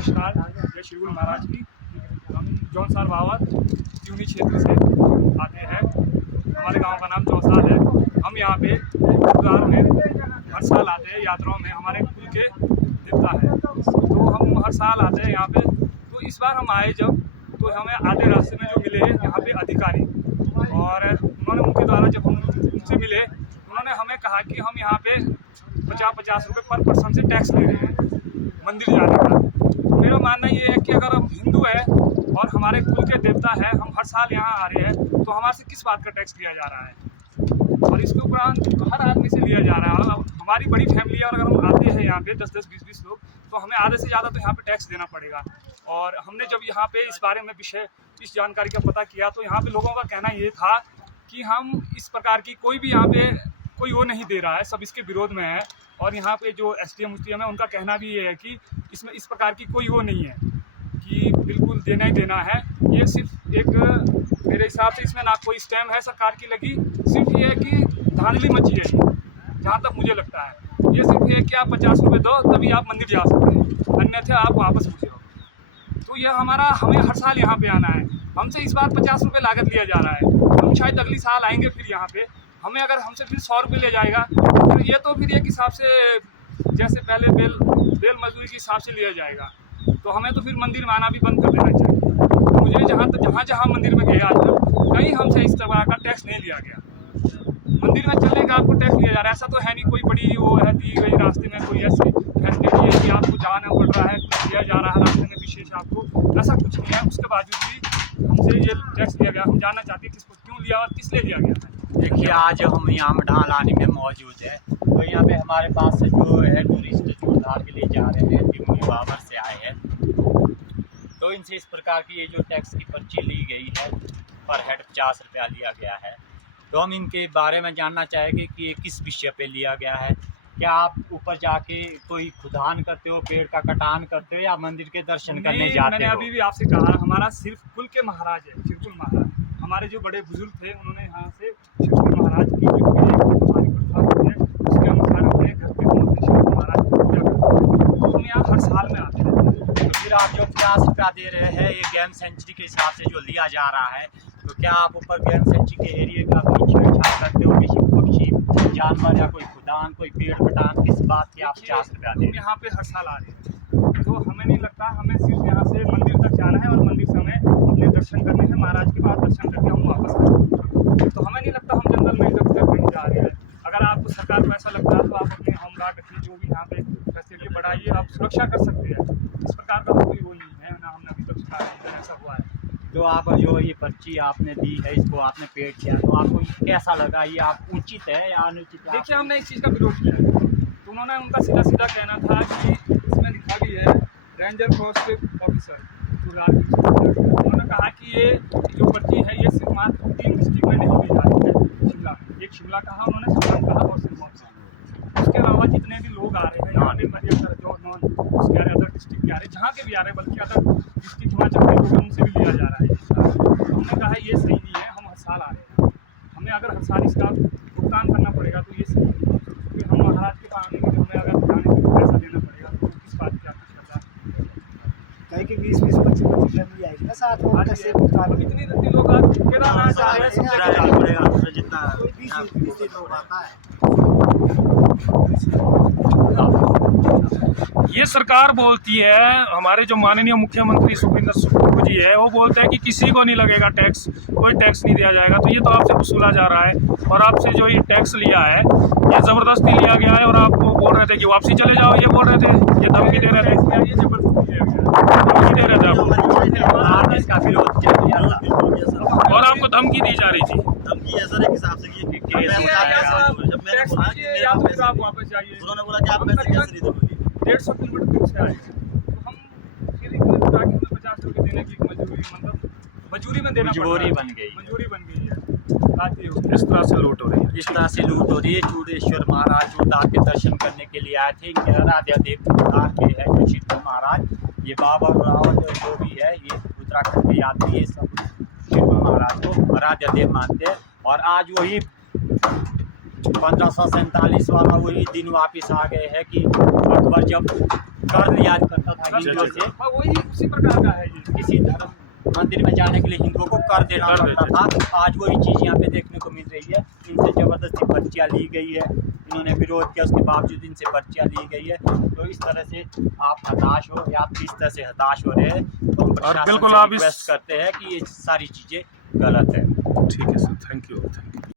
नमस्कार। जय श्री गुरु महाराज की। हम जौनसाल बावर त्यूनी क्षेत्र से आते हैं। हमारे गांव का नाम जौनसाल है। हम यहाँ पे गुरुद्वार में हर साल आते हैं। यात्राओं में हमारे कुल के देवता है, तो हम हर साल आते हैं यहाँ पे। तो इस बार हम आए जब, तो हमें आधे रास्ते में जो मिले यहाँ पे अधिकारी, और उन्होंने उनके द्वारा जब हम उनसे मिले, उन्होंने हमें कहा कि हम यहाँ पे 50-50 रुपये पर पर्सन से टैक्स ले रहे हैं मंदिर जाने का। तो मेरा मानना ये है कि अगर हम हिंदू है और हमारे कुल के देवता है, हम हर साल यहाँ आ रहे हैं, तो हमारे से किस बात का टैक्स लिया जा रहा है? और इसके उपरांत हर आदमी से लिया जा रहा है। हमारी बड़ी फैमिली है, और अगर हम आते हैं यहाँ पे 10-10, 20-20 लोग, तो हमें आधे से ज़्यादा तो यहाँ पे टैक्स देना पड़ेगा। और हमने जब यहाँ पे इस बारे में इस जानकारी का पता किया, तो यहाँ पे लोगों का कहना ये था कि हम इस प्रकार की कोई भी यहाँ पे कोई वो नहीं दे रहा है, सब इसके विरोध में है। और यहाँ पे जो SDM है, उनका कहना भी ये है कि इसमें इस प्रकार की कोई वो नहीं है कि बिल्कुल देना ही देना है। ये सिर्फ एक, मेरे हिसाब से इसमें ना कोई स्टैम्प है सरकार की लगी, सिर्फ ये है कि धांधली मची है। जहाँ तक मुझे लगता है ये सिर्फ ये कि आप 50 रुपये दो तभी आप मंदिर जा सकते हैं, अन्यथा आप वापस मुझे हो। तो यह हमें हर साल यहाँ पे आना है। हमसे इस बार 50 रुपये लागत लिया जा रहा है। हम शायद अगली साल आएंगे फिर यहाँ पे, हमें अगर हमसे फिर 100 रुपये ले जाएगा, तो ये तो फिर एक हिसाब से जैसे पहले बेल मजदूरी के हिसाब से लिया जाएगा। तो हमें तो फिर मंदिर में आना भी बंद कर देना चाहिए। मुझे जहाँ मंदिर में गया आज कहीं हमसे इस तरह का टैक्स नहीं लिया गया। मंदिर में चलने का आपको टैक्स लिया जा रहा है, ऐसा तो है नहीं कोई बड़ी वो है दी गई रास्ते में कोई ऐसी फैसिलिटी है कि आपको जाना पड़ रहा है, कुछ दिया जा रहा है रास्ते में विशेष आपको, ऐसा कुछ नहीं है। उसके बावजूद भी हमसे ये टैक्स लिया गया। हम जानना चाहते हैं किसको क्यों लिया और किस लिए लिया गया है। देखिए, आज हम यहाँ मढ़ालानी में मौजूद है, तो यहाँ पे हमारे पास से जो है टूरिस्ट जोरदार के लिए जा रहे हैं, त्यूनी बावर से आए हैं। तो इनसे इस प्रकार की ये जो टैक्स की पर्ची ली गई है, पर हेड 50 रुपया लिया गया है। तो हम इनके बारे में जानना चाहेंगे कि ये किस विषय पे लिया गया है। क्या आप ऊपर जाके कोई खुदान करते हो, पेड़ का कटान करते हो, या मंदिर के दर्शन करने जाते हो? मैंने अभी भी आपसे कहा, हमारा सिर्फ कुल के महाराज है, शिवकुल महाराज। हमारे जो बड़े बुजुर्ग थे, उन्होंने यहाँ से शिवकुल महाराज की जो हमारी प्रथा होती है, उसके अनुसार अपने घर पे हम अपने शिवकुल महाराज की पूजा करते हैं। तो हम यहाँ हर साल में आते हैं। तो फिर आप जो 50 रुपया दे रहे हैं, ये गेम सेंचुरी के हिसाब से जो लिया जा रहा है, तो क्या आप ऊपर गेम सेंचुरी के एरिया का कोई छेड़छाड़ करते हो? किसी पक्षी जानवर या कोई खुदान, कोई पेड़ कटान, किस बात की आप 50 रुपया दे? हम यहाँ पे हर साल आ रहे हैं, तो हमें नहीं लगता, हमें सिर्फ यहाँ से मंदिर तक जाना है, और मंदिर से हमें अपने दर्शन करने हैं। महाराज के बाद दर्शन करके हम वापस आ रहे हैं। तो हमें नहीं लगता हम जंगल में इधर कहीं जा रहे हैं। अगर आपको सरकार को ऐसा लगता है, तो आप अपने होमगार्ड रखिए, जो भी यहाँ पे फैसिलिटी बढ़ाइए, आप सुरक्षा कर सकते हैं। इस प्रकार का तो कोई वो नहीं है ना, हमने अभी तक सुना नहीं ऐसा हुआ है। तो आप जो ये पर्ची आपने दी है, इसको आपने पेड किया, तो आपको कैसा लगा? ये आप उचित है या अनुचित है? देखिए, हमने इस चीज़ का विरोध किया है। तो उन्होंने, उनका सीधा कहना था कि इसमें लिखा भी है रेंजर फॉरेस्ट ऑफिसर, उन्होंने कहा कि ये जो पर्ची है ये सिर्फ मात्र 3 डिस्ट्रिक्ट में नहीं दी जा रही है। शिमला में एक शिमला कहा उन्होंने, सिवान कहा और सिरमौर। उसके अलावा जितने भी लोग आ रहे हैं यहाँ पे, मध्य जो नॉन उसके आ रहे, अदर डिस्ट्रिक्ट के आ रहे, जहाँ के भी आ रहे, बल्कि अदर डिस्ट्रिक्ट हिमाचल के लोग उनसे भी लिया जा रहा है। हमने कहा ये सही नहीं है, हम हर साल आ रहे हैं, हमें अगर हर साल इसका भुगतान करना पड़ेगा तो ये सही है। क्योंकि हम महाराज के पास आने के लिए हमें अगर जाने के लिए पैसा देना पड़ेगा, तो किस बात की आपको करता है? कहीं कि 20-25 फैमिली आएगी ना साथ में, कैसे भुगतान? इतने लोग आज केदारनाथ जा रहे हैं, जितना कोई 20 लोग आता है। ये सरकार बोलती है, हमारे जो माननीय मुख्यमंत्री सुखविंदर सुक्खू जी है, वो बोलते हैं कि किसी को नहीं लगेगा टैक्स, कोई टैक्स नहीं दिया जाएगा। तो ये तो आपसे वसूला जा रहा है, और आपसे जो ये टैक्स लिया है ये ज़बरदस्ती लिया गया है। और आपको बोल रहे थे कि वापसी चले जाओ, ये बोल रहे थे, ये धमकी दे रहे थे, ये जबरदस्ती लिया गया, धमकी दे रहे थे आप इसका विरोध किया? और आपको धमकी दी जा रही थी। धमकी ऐसा एक हिसाब से कि टैक्स दीजिए या तो फिर आप वापस जाइए। उन्होंने बोला कि आप पैसे कैसे नहीं दोगे? 150 किलोमीटर दूर से आए, तो हम फिर इतने दूर आके हमें 50 रुपये देने की मजबूरी में देना मजबूरी बन गई है। बात ये होती है। इस तरह से लूट हो रही है। इस तरह से लूट हो रही है। चूड़ेश्वर महाराज जोरदार के दर्शन करने के लिए आए थे। इनके आराध्य देवता के है जो शिवकुल महाराज, ये बाबा राव जो भी है, ये उत्तराखंड के यात्री, ये सब शिवकुल महाराज को आराध्य देव मानते हैं। और आज वही 1547 वाला वही दिन वापस आ गए हैं कि अकबर जब कर लिया करता था हिंदुओं से, हाँ, वही उसी प्रकार का है ये। किसी धर्म मंदिर में जाने के लिए हिंदुओं को कर देना पड़ता था। आज वही चीज़ यहाँ पे देखने को मिल रही है। इनसे ज़बरदस्ती पर्चियाँ ली गई है, इन्होंने विरोध किया, उसके बावजूद इनसे पर्चियाँ ली गई है। तो इस तरह से आप हताश हो या आप किस तरह से हताश हो रहे हैं, तो हम प्रशासन बिल्कुल से आप इस- रिक्वेस्ट करते हैं कि ये सारी चीज़ें गलत है। ठीक है सर, थैंक यू।